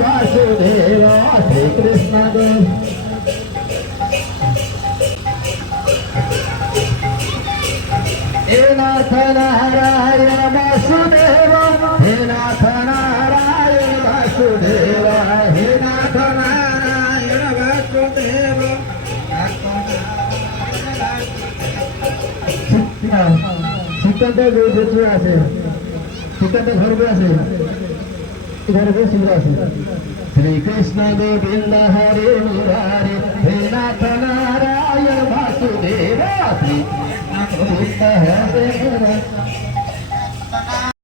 वासुदेव श्री कृष्ण देव हे नाथ नारायण वासुदेव हे नाथ नारायण वासुदेव हे नाथ नारायण वासुदेव सीतांत जो আছে सीतांत घर भी আছে घर भी शिवरा আছে श्री कृष्ण गोविंद हरे मुरारे हे नाथ नारायण वासुदेव श्री गोविंद हरे